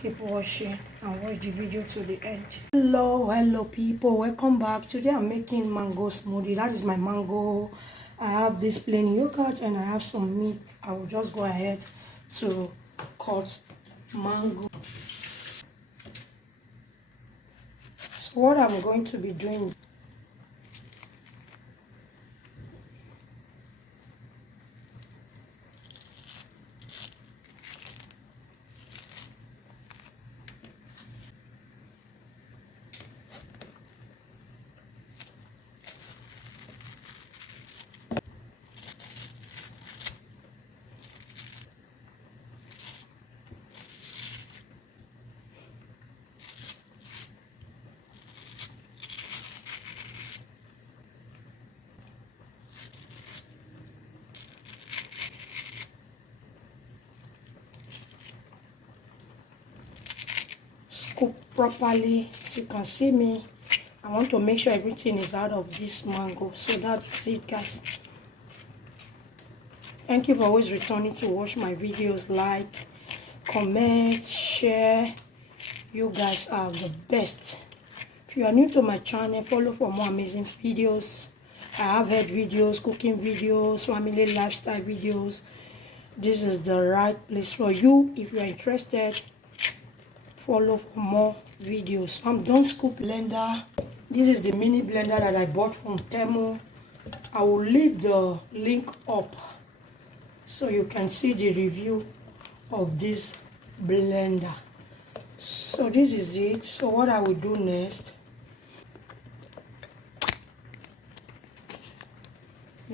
Keep watching and watch the video to the end. Hello people, welcome back. Today I'm making mango smoothie. That is my mango. I have this plain yogurt and I have some meat. I will just go ahead to cut mango. So what I'm going to be doing, scoop properly. As you can see me, I want to make sure everything is out of this mango. So that's it, guys. Thank you for always returning to watch my videos. Like, comment, share. You guys are the best. If you are new to my channel, follow for more amazing videos. I have health videos, cooking videos, family lifestyle videos. This is the right place for you. If you are interested, follow for more videos. I'm done scoop blender. This is the mini blender that I bought from Temu. I will leave the link up so you can see the review of this blender. So this is it. So what I will do next,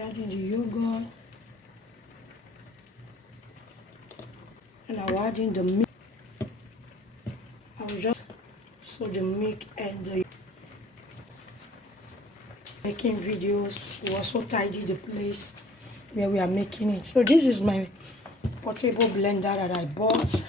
adding the yogurt, and I will add in the milk. I will just so the milk and the making videos. We also tidy the place where we are making it. So this is my portable blender that I bought.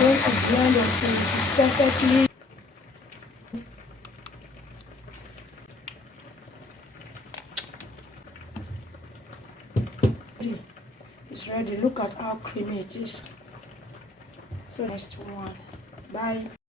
Going to blend until it is perfectly ready. It's ready. Look at how creamy it is. So next one. Bye.